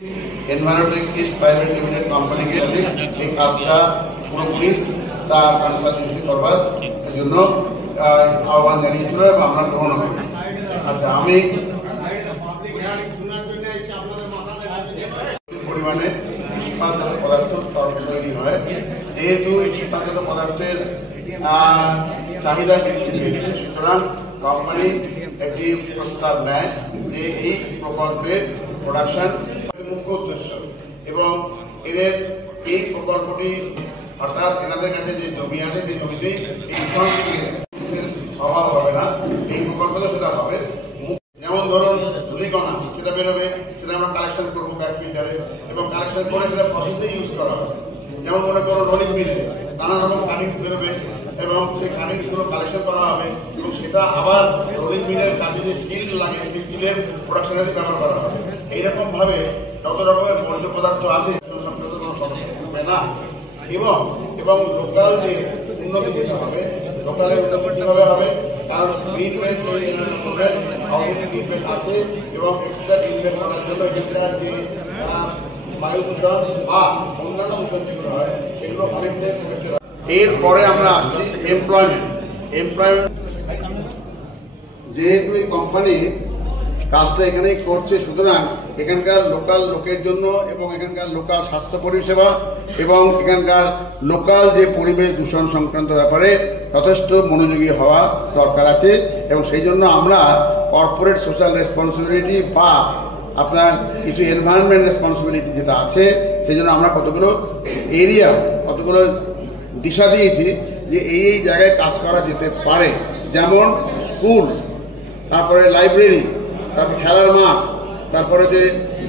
Environmental private limited কোম্পানিকে এই কাজটা পুরোপুরি তার কনসালটেন্সি করবার জন্য আহ্বান জানিয়েছিল এবং আমরা গ্রহণ করি। আচ্ছা, আমি পরিমাণে ইস্পাতজাত পদার্থ তৈরি হয়, যেহেতু ইস্পাতজাত পদার্থের চাহিদা বৃদ্ধি পেয়েছে, সুতরাং কোম্পানি একটি প্রস্তাব নেয় যে এই প্রকল্পের প্রোডাকশন মুখ্য উদ্দেশ্য এবং এদের এই প্রকল্পটি অর্থাৎ এনাদের কাছে যে জমি আছে সেই জমিতে এই অভাব হবে না। এই প্রকল্পটা সেটা হবে, যেমন ধরুন ধূলিকণা সেটা বেরোবে, সেটা আমরা কালেকশন করবো ব্যাক ফিল্টারে এবং কালেকশন করে সেটা প্রসেসে ইউজ করা হবে। যেমন মনে করো রোলিং মিলে নানা রকম কাটিংস বেরোবে এবং সেই কাটিংসগুলো কালেকশন করা হবে এবং সেটা আবার রোলিং মিলের কাজে যে স্টিল লাগে সেই স্টিলের প্রোডাকশনে ব্যবহার করা হবে। এইরকম ভাবে যত রকমের বর্জ্য পদার্থ আছে না এবং এবং লোকাল যে উন্নতি যেটা হবে, লোকালে উন্নতি কিভাবে হবে, কারণ গ্রিন বেল্ট আছে এবং এক্সট্রা গ্রিন বেল্ট করার জন্য এখানকার যে বায়ু দূষণ বা অন্যান্য দূষণ যেগুলো হয় সেগুলো অনেকটাই প্রোটেক্টেড হয়। এরপরে আমরা আসছি এমপ্লয়মেন্ট। যেহেতু এই কোম্পানি কাজটা এখানেই করছে, সুতরাং এখানকার লোকাল লোকের জন্য এবং এখানকার লোকাল স্বাস্থ্য পরিষেবা এবং এখানকার লোকাল যে পরিবেশ দূষণ সংক্রান্ত ব্যাপারে যথেষ্ট মনোযোগী হওয়া দরকার আছে এবং সেই জন্য আমরা কর্পোরেট সোশ্যাল রেসপন্সিবিলিটি বা আপনার কিছু এনভায়রনমেন্ট রেসপন্সিবিলিটি যেটা আছে সেই জন্য আমরা কতগুলো এরিয়া কতগুলো দিশা দিয়েছি যে এই জায়গায় কাজ করা যেতে পারে, যেমন স্কুল, তারপরে লাইব্রেরি, তারপর খেলার মাঠ, তারপরে যে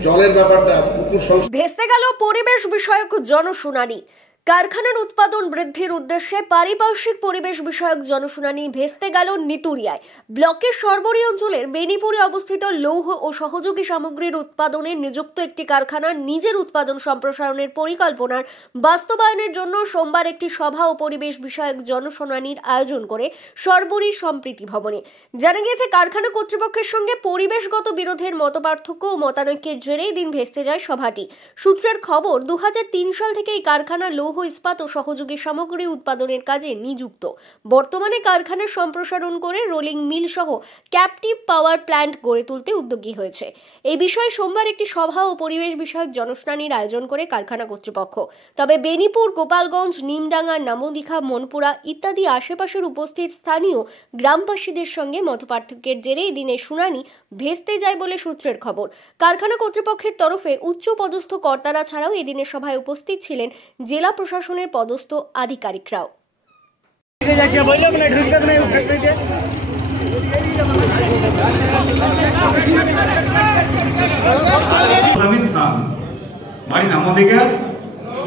জলের ব্যাপারটা পুকুর। ভেস্তে গেল পরিবেশ বিষয়ক জনশুনানি। কারখানার উৎপাদন বৃদ্ধির উদ্দেশ্যে পারিপার্শ্বিক পরিবেশ বিষয়ক জনশুনানি ভেস্তে গেল নিতুরিয়ায়। ব্লকের সর্বরী অঞ্চলের বেনিপুরে অবস্থিত লৌহ ও সহযোগী সামগ্রীর উৎপাদনে নিযুক্ত একটি কারখানার নিজের উৎপাদন সম্প্রসারণের পরিকল্পনার বাস্তবায়নের জন্য সোমবার একটি সভা ও পরিবেশ বিষয়ক জনশুনানির আয়োজন করে সর্বরী সম্প্রীতি ভবনে। জানা গিয়েছে, কারখানা কর্তৃপক্ষের সঙ্গে পরিবেশগত বিরোধের মতপার্থক্য ও মতানৈক্যের জেরেই দিন ভেস্তে যায় সভাটি। সূত্রের খবর, 2003 সাল থেকে এই কারখানা লৌহ ইস্পাত ও সহযোগী সামগ্রী উৎপাদনের কাজে নিযুক্ত। বর্তমানে কারখানার সম্প্রসারণ করে রোলিং মিল সহ ক্যাপটিভ পাওয়ার প্ল্যান্ট গড়ে তুলতে উদ্যোগী হয়েছে। এই বিষয়ে সোমবার একটি সভা ও পরিবেশ বিষয়ক জনশুনানির আয়োজন করে কারখানা কর্তৃপক্ষ। তবে বেনিপুর, গোপালগঞ্জ, নিমডাঙ্গা, নামদীঘা, মনপুরা ইত্যাদি আশেপাশের উপস্থিত স্থানীয় গ্রামবাসীদের সঙ্গে মতপার্থক্যের জেরে এই দিনের শুনানি ভেস্তে যায় বলে সূত্রের খবর। কারখানা কর্তৃপক্ষের তরফে উচ্চ পদস্থ কর্তারা ছাড়াও এদিনের সভায় উপস্থিত ছিলেন জেলা প্রশাসনের পদস্থ আধিকারিকরাও।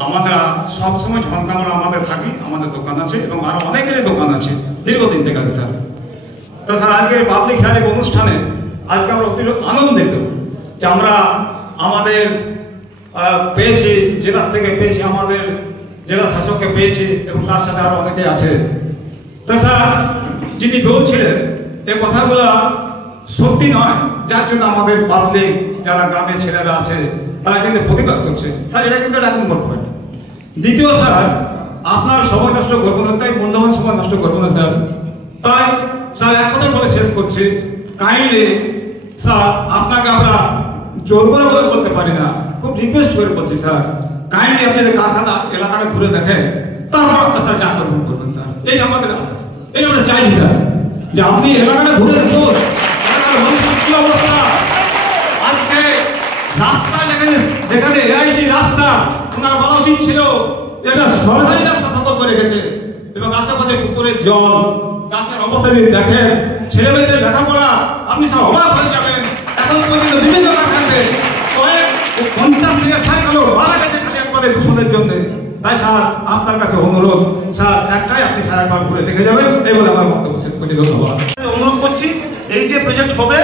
আমরা সবসময় ঝনকামরা আমাদের থাকি, আমাদের দোকান আছে এবং আরো অনেকের দোকান আছে দীর্ঘদিন থেকে স্যার। তো স্যার, আজকে পাবলিক হেয়ারিং অনুষ্ঠানে আজকে আমরা অতি আনন্দিত যে আমরা আমাদের পেয়েছি, জেলা থেকে পেয়েছি, আমাদের জেলা শাসককে পেয়েছি এবং তার সাথে আরো অনেকে আছে। তো স্যার, যিনি বলছিলেন এই কথাগুলো সত্যি নয়, যার জন্য আমাদের পাবলিক যারা গ্রামের ছেলেরা আছে তারা কিন্তু প্রতিবাদ করছে। স্যার, এটা কিন্তু একটা নম্বর পয়েন্ট। দ্বিতীয় স্যার, আপনার সময় নষ্ট করবো না, তাই মূল্যবান সময় নষ্ট করবো না স্যার। তাই স্যার এক কথা বলে শেষ করছি, কাইন্ডলি স্যার আপনাকে আমরা জোর করে বলে বলতে পারি না, খুব রিকোয়েস্ট করে বলছি স্যার, কাইন্ডলি আপনি কারখানা এলাকাটা ঘুরে দেখেন, তারপর আপনার স্যার যা করবেন করবেন স্যার। এই আমাদের আদেশ, এই আমরা চাইছি স্যার যে আপনি এলাকাটা ঘুরে দেখুন কি অবস্থা। আজকে রাস্তা যেখানে এআইসি রাস্তা, ওনার বলা উচিত ছিল এটা সরকারি রাস্তা দখল করে রেখেছে এবং আশেপাশে পুকুরের জল, গাছের অবস্থা যদি দেখেন, ছেলেমেয়েদের লেখাপড়া, আপনি সব অবাক হয়ে যাবেন। এখন পর্যন্ত বিভিন্ন কারখানাতে 50 থেকে 60 লোক মারা গেছে খালি একবারে দূষণের জন্য। তাই স্যার আপনার কাছে অনুরোধ, স্যার একটাই, আপনি স্যার একবার ঘুরে দেখে যাবেন, এই বলে আমার বক্তব্য শেষ করছি। ধন্যবাদ। অনুরোধ করছি, এই যে প্রজেক্ট হবে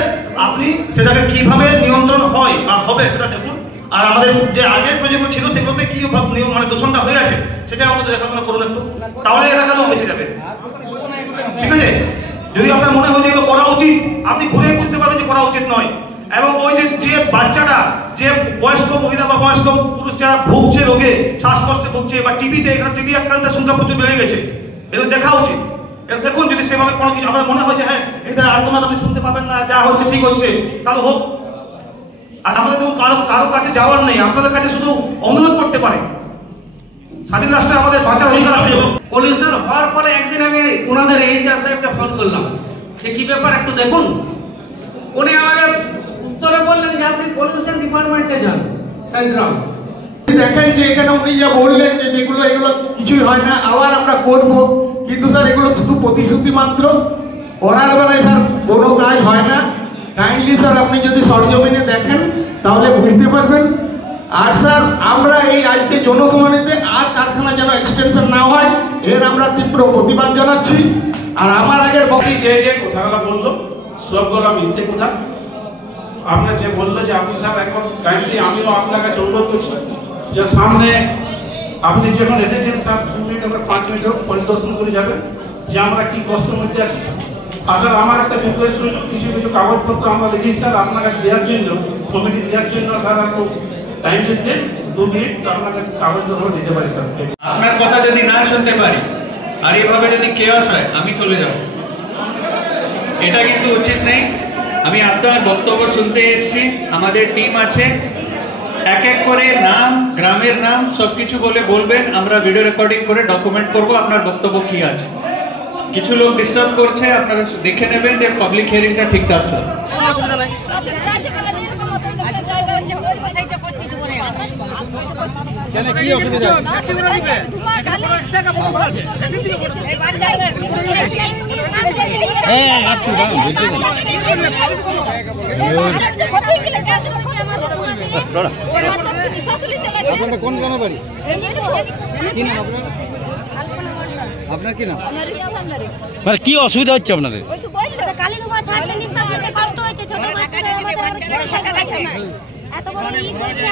আপনি সেটাকে কিভাবে নিয়ন্ত্রণ হয় বা হবে সেটা দেখুন, আর আমাদের যে আগের প্রজেক্ট ছিল সেগুলোতে কি মানে দূষণটা হয়ে আছে সেটা অন্তত দেখাশোনা করুন একটু, তাহলে এলাকার লোক বেঁচে যাবে। ঠিক আছে, যদি আপনার মনে হয় যে এগুলো করা উচিত, আপনি ঘুরে বুঝতে পারবেন যে করা উচিত নয়। এবং ওই যে বাচ্চাটা, যে বয়স্ক মহিলা বা বয়স্ক পুরুষ যারা ভুগছে রোগে, শ্বাসকষ্টে ভুগছে বা টিবিতে, এখানে টিবি আক্রান্তের সংখ্যা প্রচুর বেড়ে গেছে, এগুলো দেখা উচিত। এটা দেখুন, যদি সেভাবে কোনো কিছু আমার মনে হয় যে হ্যাঁ এদের আর্তনাদ আপনি শুনতে পাবেন না, যা হচ্ছে ঠিক হচ্ছে, তাহলে হোক। আর আমাদের তো কারো কাছে যাওয়ার নেই, আপনাদের কাছে শুধু অনুরোধ করতে পারে। স্বাধীন রাষ্ট্রে আমাদের বাঁচার অধিকার আছে। পলিউশন হওয়ার পরে একদিন আমি ওনাদের এইচআর সাহেবকে ফোন করলাম যে কি ব্যাপার একটু দেখুন। উনি আমাকে উত্তরে বললেন যে আপনি পলিউশন ডিপার্টমেন্টে যান সেন্ট্রাল। দেখেন যে এখানে উনি যা বললেন যে এগুলো কিছুই হয় না, আবার আমরা করব, কিন্তু স্যার এগুলো শুধু প্রতিশ্রুতি মাত্র, করার বেলায় স্যার কোনো কাজ হয় না। কাইন্ডলি স্যার আপনি যদি সরজমিনে দেখেন তাহলে বুঝতে পারবেন। আর স্যার আমরা এই আজকে জনশুনানিতে আর কারখানা যেন এক্সটেনশন না হয় এর আমরা তীব্র প্রতিবাদ জানাচ্ছি। আর আমার আগের যে কথাগুলো বললো সবগুলো মিথ্যে কথা। আপনার যে বললো যে আপনি স্যার এখন কাইন্ডলি আমিও আপনার কাছে অনুরোধ করছি যে সামনে আপনি যখন এসেছেন স্যার 2 মিনিট আমরা 5 মিনিট পরিদর্শন করে যাবেন যে আমরা কি কষ্টের মধ্যে আছি। আর স্যার আমার একটা রিকোয়েস্ট হইল, কিছু কিছু কাগজপত্র আমরা লিখি স্যার আপনাকে দেওয়ার জন্য, কমিটি দেওয়ার জন্য স্যার একটু টাইম দিতে 2 মিনিট আপনাকে কাগজপত্র দিতে পারি স্যার। আপনার কথা যদি না শুনতে পারি আর এইভাবে যদি কেওয়াস হয় আমি চলে যাব, এটা কিন্তু উচিত নেই। আমি আপনার বক্তব্য শুনতে এসেছি, আমাদের টিম আছে, এক এক করে নাম, গ্রামের নাম সবকিছু বলবেন, আমরা ভিডিও রেকর্ডিং করে ডকুমেন্ট করব আপনার বক্তব্য কি আছে। কিছু লোক ডিস্টার্ব করছে, আপনারা দেখে নেবেন যে পাবলিক হিয়ারিংটা ঠিকঠাক চলে। কোন গ্রামে বাড়ি? আপনার কি নাম? মানে কি অসুবিধা হচ্ছে আপনাদের? কালীর মাছ হাতে নিঃশ্বাস নিতে কষ্ট হচ্ছে, ছোট বাচ্চাদের এত বড় ই করছে।